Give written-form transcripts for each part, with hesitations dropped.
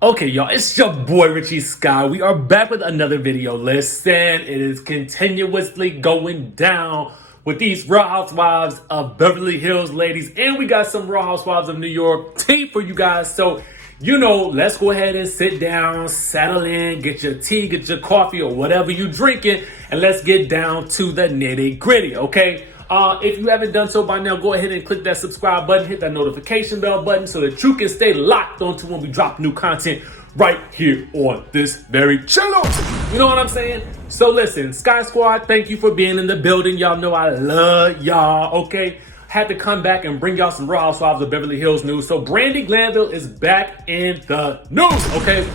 Okay, y'all, it's your boy Richie Sky. We are back with another video. Listen, it is continuously going down with these Real Housewives of Beverly Hills ladies, and we got some Real Housewives of New York tea for you guys. So, let's go ahead and sit down, settle in, get your tea, get your coffee, or whatever you drinking, and let's get down to the nitty gritty, okay? If you haven't done so by now, go ahead and click that subscribe button, hit that notification bell button so that you can stay locked onto when we drop new content right here on this very channel. You know what I'm saying? So listen, Sky Squad, thank you for being in the building. Y'all know I love y'all, okay? Had to come back and bring y'all some Real Housewives of Beverly Hills news. So Brandi Glanville is back in the news, okay?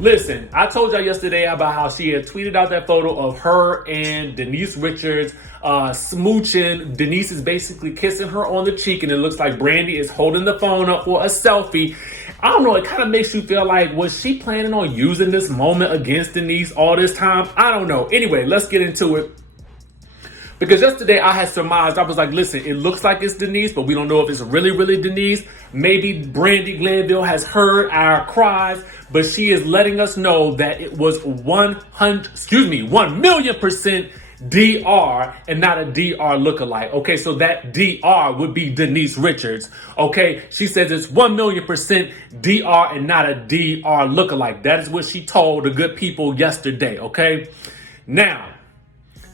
Listen, I told y'all yesterday about how she had tweeted out that photo of her and Denise Richards smooching. Denise is basically kissing her on the cheek, and it looks like Brandi is holding the phone up for a selfie. I don't know, it kind of makes you feel like, was she planning on using this moment against Denise all this time? I don't know. Anyway, let's get into it. Because yesterday I had surmised, I was like, listen, it looks like it's Denise, but we don't know if it's really Denise. Maybe Brandi Glanville has heard our cries, but she is letting us know that it was 1,000,000% DR and not a DR lookalike. Okay, so that DR would be Denise Richards. Okay, she says it's 1,000,000% DR and not a DR lookalike. That is what she told the good people yesterday. Okay, now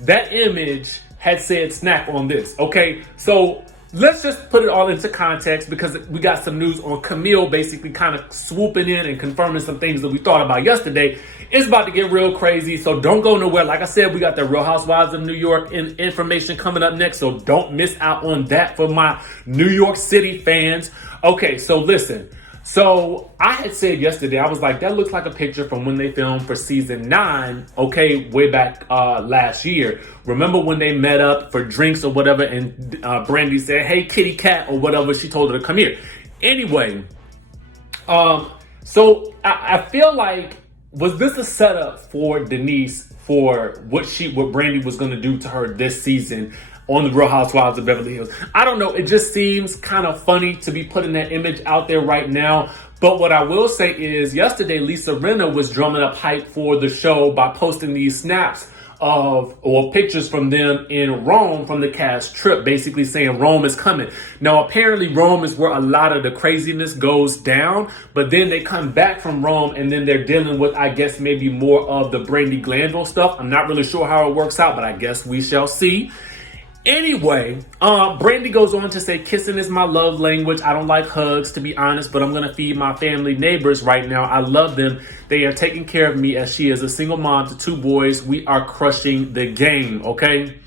that image had said snap on this. Okay, so let's just put it all into context because we got some news on Camille basically kind of swooping in and confirming some things that we thought about yesterday. It's about to get real crazy, so don't go nowhere. Like I said, we got the Real Housewives of New York information coming up next, so don't miss out on that for my New York City fans. Okay, so listen. So I had said yesterday, I was like, that looks like a picture from when they filmed for season 9, okay, way back last year. Remember when they met up for drinks or whatever, and Brandi said, hey, kitty cat, or whatever, she told her to come here. Anyway, so I feel like, was this a setup for Denise for what Brandi was going to do to her this season on the Real Housewives of Beverly Hills? I don't know. It just seems kind of funny to be putting that image out there right now. But what I will say is yesterday, Lisa Rinna was drumming up hype for the show by posting these snaps or pictures from them in Rome from the cast trip, basically saying Rome is coming. Now, apparently Rome is where a lot of the craziness goes down, but then they come back from Rome and then they're dealing with, I guess, maybe more of the Brandi Glanville stuff. I'm not really sure how it works out, but I guess we shall see. Anyway, Brandi goes on to say, kissing is my love language. I don't like hugs, to be honest, but I'm going to feed my family neighbors right now. I love them. They are taking care of me as she is a single mom to 2 boys. We are crushing the game, okay?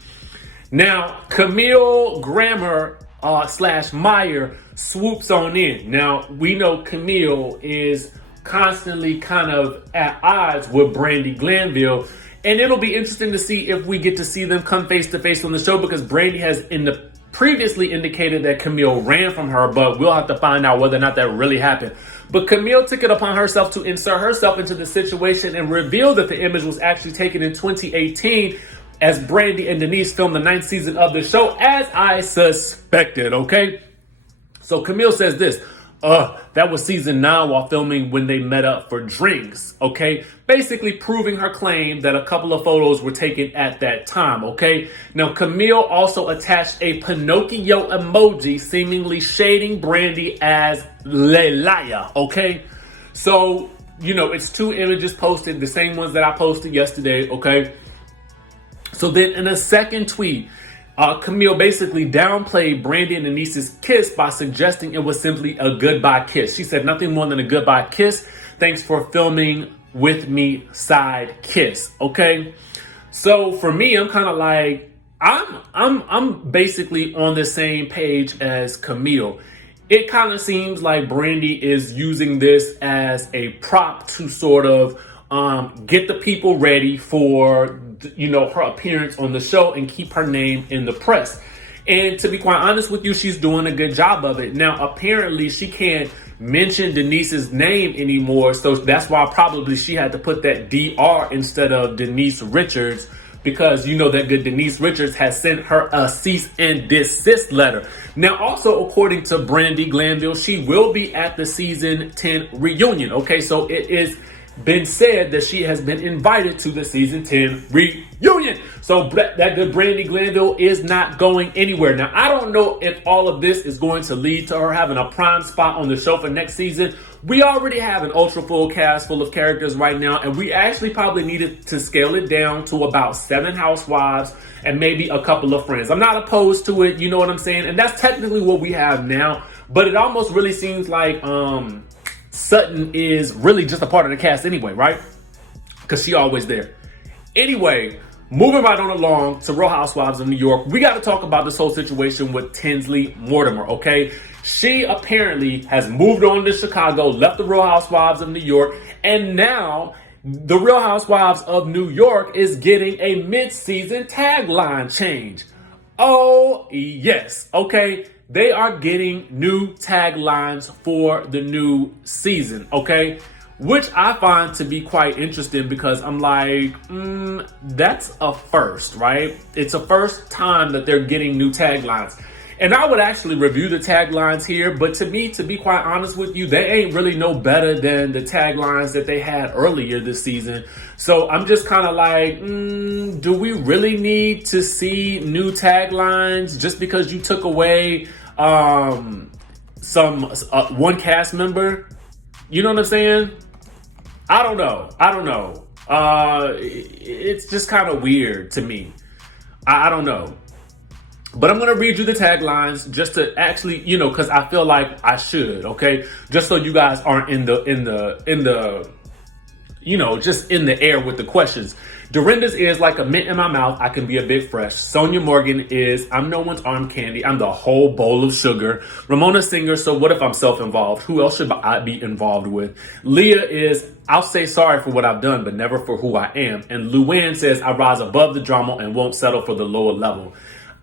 Now, Camille Grammer / Meyer swoops on in. Now, we know Camille is constantly kind of at odds with Brandi Glanville. And it'll be interesting to see if we get to see them come face to face on the show, because Brandi has previously indicated that Camille ran from her, but we'll have to find out whether or not that really happened. But Camille took it upon herself to insert herself into the situation and reveal that the image was actually taken in 2018 as Brandi and Denise filmed the 9th season of the show, as I suspected, okay? So Camille says this. That was season 9 while filming when they met up for drinks, okay? Basically proving her claim that a couple of photos were taken at that time, okay? Now, Camille also attached a Pinocchio emoji, seemingly shading Brandi as Le Liar, okay? So, it's 2 images posted, the same ones that I posted yesterday, okay? So then in a second tweet, Camille basically downplayed Brandi and Denise's kiss by suggesting it was simply a goodbye kiss. She said nothing more than a goodbye kiss. Thanks for filming with me side kiss. Okay. So for me, I'm kind of like, I'm basically on the same page as Camille. It kind of seems like Brandi is using this as a prop to sort of get the people ready for, her appearance on the show and keep her name in the press. And to be quite honest with you, she's doing a good job of it. Now, apparently she can't mention Denise's name anymore, so that's why probably she had to put that DR instead of Denise Richards because you know that good Denise Richards has sent her a cease and desist letter. Now, also, according to Brandi Glanville, she will be at the season 10 reunion. Okay, so it is been said that she has been invited to the season 10 reunion. So that good Brandi Glanville is not going anywhere. Now, I don't know if all of this is going to lead to her having a prime spot on the show for next season. We already have an ultra full cast full of characters right now, and we actually probably needed to scale it down to about 7 housewives and maybe a couple of friends. I'm not opposed to it, you know what I'm saying? And that's technically what we have now, but it almost really seems like Sutton is really just a part of the cast anyway, right? Because she always there. Anyway, moving right on along to Real Housewives of New York, we got to talk about this whole situation with Tinsley Mortimer, okay? She apparently has moved on to Chicago, left the Real Housewives of New York, and now the Real Housewives of New York is getting a mid-season tagline change. Oh, yes, okay? They are getting new taglines for the new season, okay? Which I find to be quite interesting because I'm like, that's a first, right? It's a first time that they're getting new taglines. And I would actually review the taglines here, but to me, to be quite honest with you, they ain't really no better than the taglines that they had earlier this season. So I'm just kind of like, do we really need to see new taglines just because you took away some one cast member? You know what I'm saying? I don't know. It's just kind of weird to me. I don't know. But I'm going to read you the taglines just to actually, because I feel like I should, okay? Just so you guys aren't just in the air with the questions. Dorinda's is like a mint in my mouth. I can be a bit fresh. Sonia Morgan is, I'm no one's arm candy. I'm the whole bowl of sugar. Ramona Singer, so what if I'm self-involved? Who else should I be involved with? Leah is, I'll say sorry for what I've done, but never for who I am. And Luann says, I rise above the drama and won't settle for the lower level.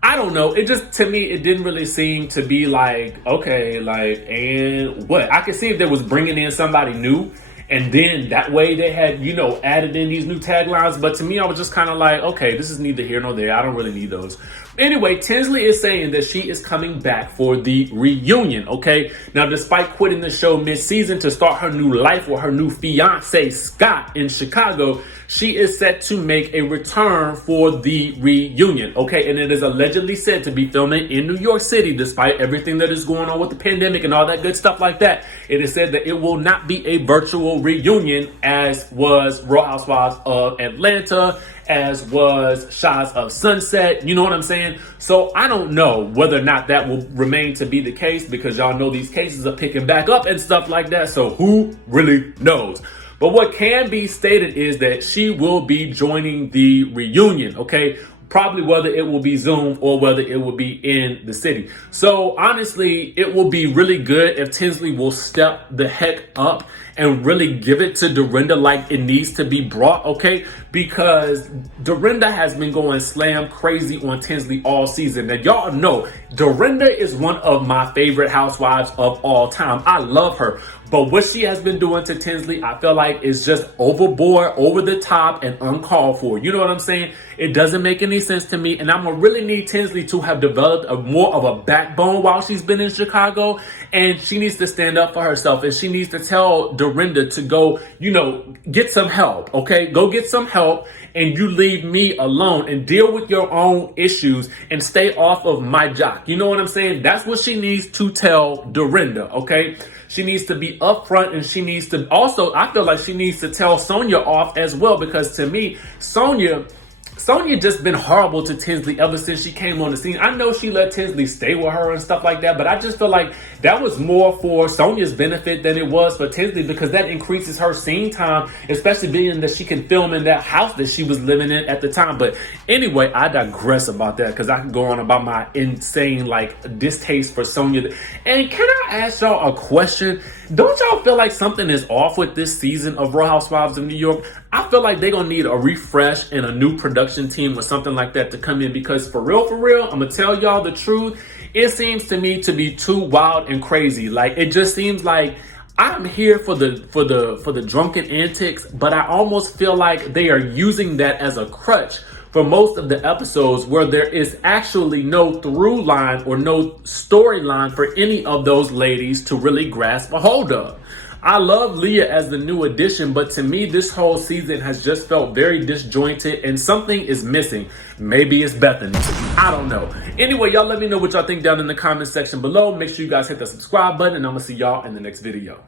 I don't know. It just, to me, it didn't really seem to be like, okay, like, and what? I could see if they was bringing in somebody new, and then that way they had, added in these new taglines. But to me, I was just kind of like, okay, this is neither here nor there. I don't really need those. Anyway, Tinsley is saying that she is coming back for the reunion, okay? Now, despite quitting the show mid-season to start her new life with her new fiance, Scott, in Chicago, she is set to make a return for the reunion, okay? And it is allegedly said to be filming in New York City, despite everything that is going on with the pandemic and all that good stuff like that. It is said that it will not be a virtual reunion, as was Real Housewives of Atlanta, as was Shahs of Sunset. You know what I'm saying? So I don't know whether or not that will remain to be the case, because y'all know these cases are picking back up and stuff like that. So who really knows? But what can be stated is that she will be joining the reunion, okay? Probably whether it will be Zoom or whether it will be in the city. So honestly, it will be really good if Tinsley will step the heck up and really give it to Dorinda like it needs to be brought, okay? Because Dorinda has been going slam crazy on Tinsley all season. Now, y'all know Dorinda is one of my favorite housewives of all time. I love her. But what she has been doing to Tinsley, I feel like is just overboard, over the top, and uncalled for. You know what I'm saying? It doesn't make any sense to me. And I'm going to really need Tinsley to have developed more of a backbone while she's been in Chicago. And she needs to stand up for herself. And she needs to tell Dorinda to go, get some help, okay? Go get some help, and you leave me alone and deal with your own issues and stay off of my jock. You know what I'm saying? That's what she needs to tell Dorinda, okay? She needs to be upfront, and she needs to also, I feel like she needs to tell Sonia off as well, because to me, Sonia just been horrible to Tinsley ever since she came on the scene. I know she let Tinsley stay with her and stuff like that, but I just feel like that was more for Sonia's benefit than it was for Tinsley, because that increases her scene time, especially being that she can film in that house that she was living in at the time. But anyway, I digress about that, because I can go on about my insane distaste for Sonia. And can I ask y'all a question? Don't y'all feel like something is off with this season of Real Housewives of New York? I feel like they're going to need a refresh and a new production team or something like that to come in, because for real, I'm going to tell y'all the truth. It seems to me to be too wild and crazy. It just seems like I'm here for the drunken antics, but I almost feel like they are using that as a crutch for most of the episodes where there is actually no through line or no storyline for any of those ladies to really grasp a hold of. I love Leah as the new addition, but to me, this whole season has just felt very disjointed and something is missing. Maybe it's Bethany. I don't know. Anyway, y'all let me know what y'all think down in the comment section below. Make sure you guys hit the subscribe button and I'm gonna see y'all in the next video.